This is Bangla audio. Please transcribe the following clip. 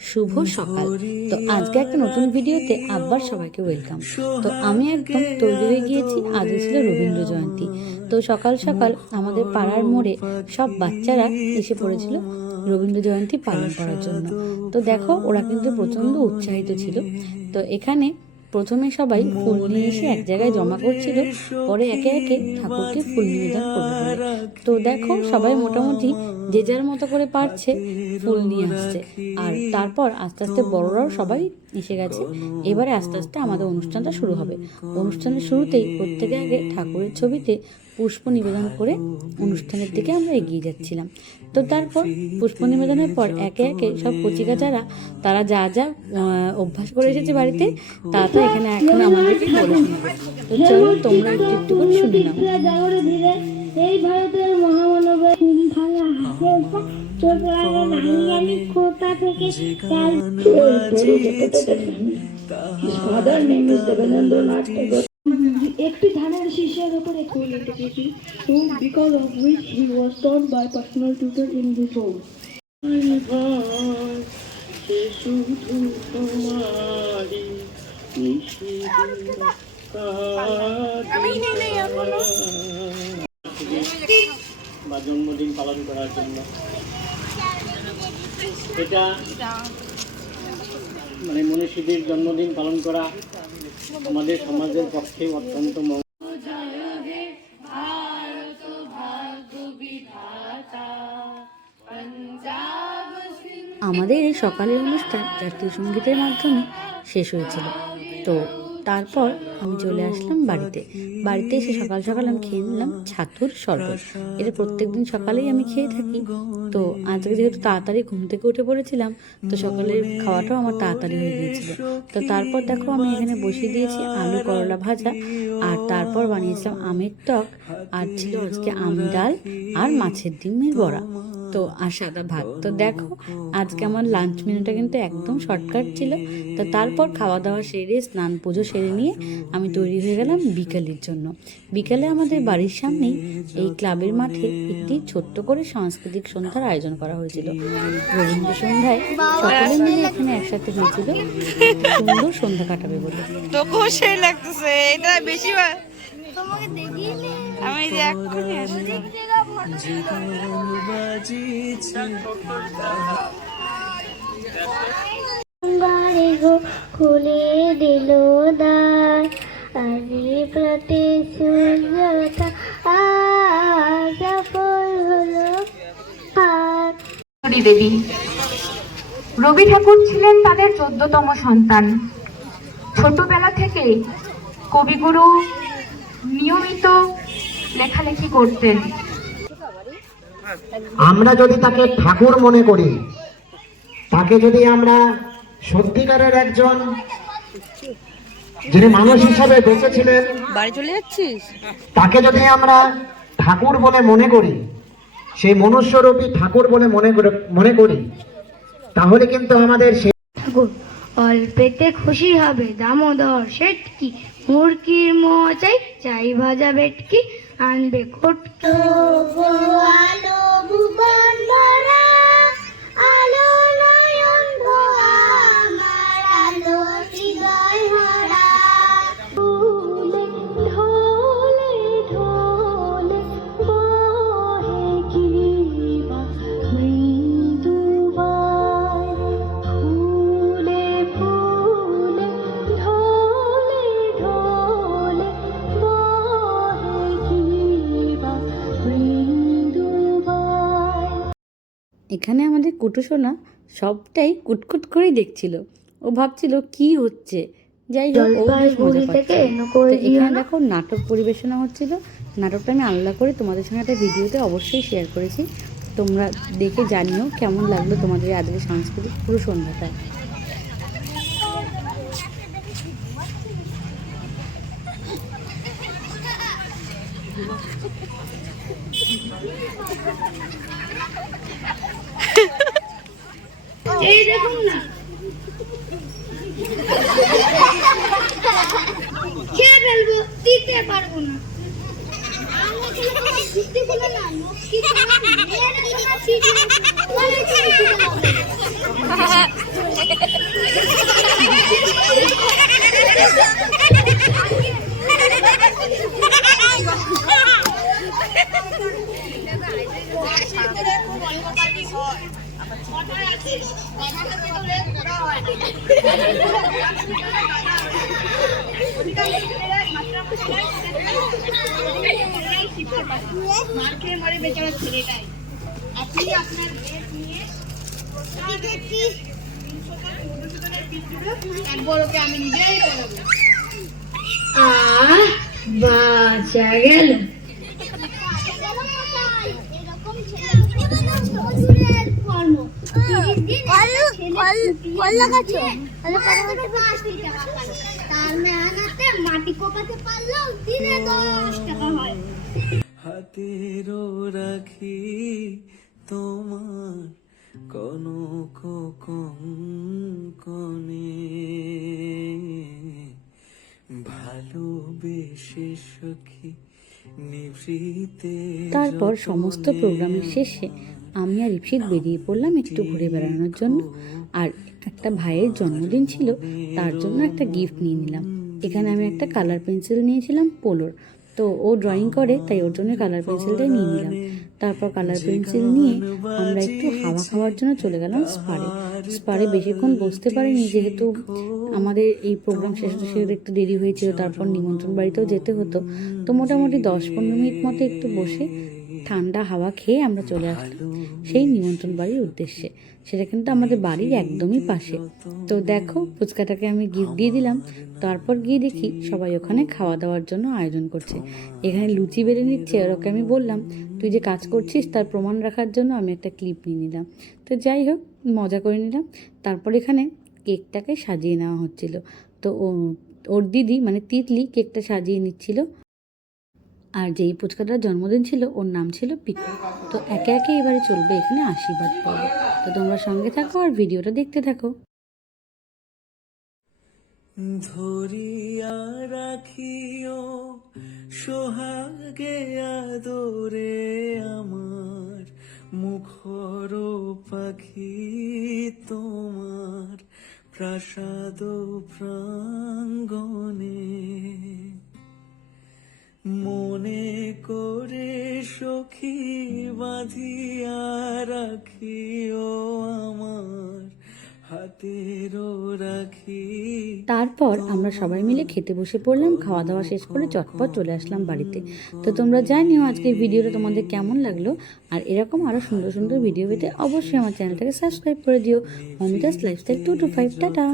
শুভ সকাল। তো আজকে একটা নতুন ভিডিওতে আবার সবাইকে ওয়েলকাম। তো আমি একদম তৈরি হয়ে গিয়েছি, আজ ছিল রবীন্দ্র জয়ন্তী। তো সকাল সকাল আমাদের পাড়ার মোড়ে সব বাচ্চারা এসে পড়েছিল রবীন্দ্র জয়ন্তী পালন করার জন্য। তো দেখো, ওরা কিন্তু প্রচণ্ড উৎসাহিত ছিল। তো এখানে প্রথমে সবাই ফুল নিয়ে এসে এক জায়গায় জমা করছিল, পরে একে একে ঠাকুরকে ফুল নিবেদন করবে বলে। তো দেখো, সবাই মোটামুটি যে যার মতো করে পারছে ফুল নিয়ে আসছে। আর তারপর আস্তে আস্তে বড়রাও সবাই এসে গেছে। এবারে আস্তে আস্তে আমাদের অনুষ্ঠানটা শুরু হবে। অনুষ্ঠানের শুরুতেই প্রত্যেকে আগে ঠাকুরের ছবিতে পুষ্প নিবেদন করে অনুষ্ঠানের দিকে আমরা এগিয়ে যাচ্ছিলাম। তো তারপর পুষ্প নিবেদনের পর একে একে সব কচিকাচারা তারা যা যা অভ্যাস করে এসেছে বাড়িতে তা তা এখানে এখন আমাদেরকে বলে শোনাবে। তো চলো তোমরা একটু একটু করে শুনে নাও। এই ভারতের মহামানবের কোথা থেকে একটি ধানের শীষের উপরে ফুল এঁকেছি, because of which he was taught by personal tutor in this home. বা জন্মদিন পালন করার জন্য এটা মানে মনীষীদের জন্মদিন পালন করা আমাদের সমাজের পক্ষে অত্যন্ত আমাদের এই সকালের অনুষ্ঠান জাতীয় সঙ্গীতের মাধ্যমে শেষ হয়েছিল। তো তারপর আমি চলে আসলাম বাড়িতে এসে সকাল সকাল আমি খেয়ে নিলাম ছাতুর শরবত। এটা প্রত্যেকদিন সকালেই আমি খেয়ে থাকি। তো আজকে যেহেতু তাড়াতাড়ি ঘুম থেকে উঠে পড়েছিলাম, তো সকালের খাওয়াটাও আমার তাড়াতাড়ি হয়ে গিয়েছিল। তো তারপর দেখো, আমি এখানে বসিয়ে দিয়েছি আলু করলা ভাজা, আর তারপর বানিয়েছিলাম আমের টক, আর ছিল আজকে আম ডাল আর মাছের ডিমের বড়া, তো আর সাদা ভাত। তো দেখো, আজকে আমার লাঞ্চ মেনুটা কিন্তু একদম শর্টকাট ছিল। তো তারপর খাওয়া দাওয়া সেরে স্নান পুজো সেরে নিয়ে আমি তৈরি হয়ে গেলাম বিকালের জন্য। বিকালে আমাদের বাড়ির সামনেই এই ক্লাবের মাঠে একটি ছোট্ট করে সাংস্কৃতিক সন্ধ্যার আয়োজন করা হয়েছিল। রবীন্দ্র সন্ধ্যায় সকলে মিলে এখানে একসাথে হয়েছিল সুন্দর সন্ধ্যা কাটাবে বলে। তো খুশি লাগতেছে, এটা বেশি আমি খুলে দিল দ্বার, আরে প্রাতে সূর্যটা আজ হলো। দেবী রবি ঠাকুর ছিলেন তাদের 14তম সন্তান। ছোটবেলা থেকে কবিগুরু নিয়মিত লেখালেখি করতেন। আমরা যদি তাকে ঠাকুর মনে করি, তাকে যদি আমরা সত্যিকারের একজন যিনি মানুষ হিসাবে বেঁচেছিলেন, বাড়ি চলে যাচ্ছিস, তাকে যদি আমরা ঠাকুর বলে মনে করি, সেই মনুষ্যরূপী ঠাকুর বলে মনে করি, তাহলে কিন্তু আমাদের ঠাকুর অল্পেতে খুশি হবে দামোদর শেটকি, মুরগির মোয়া চাই ভাজা ভেটকি, আনবে কটকি আলো ভুবন ভরা, আলো নয়ন ভরা, আমার আলো হৃদয় ভরা। ঢোলে ঢোলে ঢোলে বহে কি বা মৃদুবাই, ফুলে ফুলে ঢোলে ঢোলে বহে কি বা মৃদুবাই। এখানে আমাদের কুটুসোনা সবটাই কুটকুট করেই দেখছিল। ও ভাবছিল কি হচ্ছে। যাই হোক, ও বেশ মজা পাচ্ছিল। তো এখানে দেখো নাটক পরিবেশনা হচ্ছিল। নাটকটা আমি আলাদা করে তোমাদের সঙ্গে একটা ভিডিওতে অবশ্যই শেয়ার করেছি। তোমরা দেখে জানিও কেমন লাগলো তোমাদের আজকে সাংস্কৃতিক পুরো সন্ধ্যাটা। এই দেখুন না, খেয়ে ফেলবো, দিতে পারবো না। বাঁচা গেল। মাটি কোপাতে পারলেও দিনে 10 টাকা হয়। হাতেরও রাখি তোমার কনক কনে ভালোবেসে সখী নিভৃতে। তারপর সমস্ত প্রোগ্রামের শেষে আমি আর ইপসিত বেরিয়ে পড়লাম একটু ঘুরে বেড়ানোর জন্য। আর একটা ভাইয়ের জন্মদিন ছিল, তার জন্য একটা গিফট নিয়ে নিলাম। এখানে আমি একটা কালার পেন্সিল নিয়েছিলাম পোলোর, তো ও ড্রয়িং করে তাই ওর জন্য কালার পেন্সিলটাই নিয়ে নিলাম। তারপর কালার পেন্সিল নিয়ে আমরা একটু হাওয়া খাওয়ার জন্য চলে গেলাম স্পারে বেশিক্ষণ বসতে পারিনি, যেহেতু আমাদের এই প্রোগ্রাম শেষ হতে একটু দেরি হয়েছিল। তারপর নিমন্ত্রণ বাড়িতেও যেতে হতো, তো মোটামুটি 10-15 মিনিট মতো একটু বসে ঠান্ডা হাওয়া খেয়ে আমরা চলে আসলাম সেই নিমন্ত্রণ বাড়ির উদ্দেশ্যে। সেটা কিন্তু আমাদের বাড়ির একদমই পাশে। তো দেখো, ফুচকাটাকে আমি গিফট দিয়ে দিলাম। তারপর গিয়ে দেখি সবাই ওখানে খাওয়া দাওয়ার জন্য আয়োজন করছে। এখানে লুচি বেড়ে নিচ্ছে, আর ওকে আমি বললাম তুই যে কাজ করছিস তার প্রমাণ রাখার জন্য আমি একটা ক্লিপ নিয়ে নিলাম। তো যাই হোক, মজা করে নিলাম। তারপর এখানে কেকটাকে সাজিয়ে নেওয়া হচ্ছিল। তো ওর দিদি মানে তিতলি কেকটা সাজিয়ে নিচ্ছিল। আর যেই পুচকাটার জন্মদিন ছিল ওর নাম ছিল পিকু। তো একে একে এবারে চলবে এখানে আশীর্বাদ পর্ব। তো তোমরা সঙ্গে থাকো আর ভিডিওটা দেখতে থাকো। ধরিয়া রাখিও সোহাগে আদরে আমার মুখর পাখি তোমার প্রাসাদ প্রাঙ্গণে মনে করে সখী বাঁধিয়া রাখিও আমার হাতেরও রাখি। তারপর আমরা সবাই মিলে খেতে বসে পড়লাম। খাওয়া দাওয়া শেষ করে চটপট চলে আসলাম বাড়িতে। তো তোমরা জানিও আজকের ভিডিওটা তোমাদের কেমন লাগলো, আর এরকম আরো সুন্দর সুন্দর ভিডিও পেতে অবশ্যই আমার চ্যানেলটাকে সাবস্ক্রাইব করে দিও। মমিতাস লাইফস্টাইল 225। টাটা।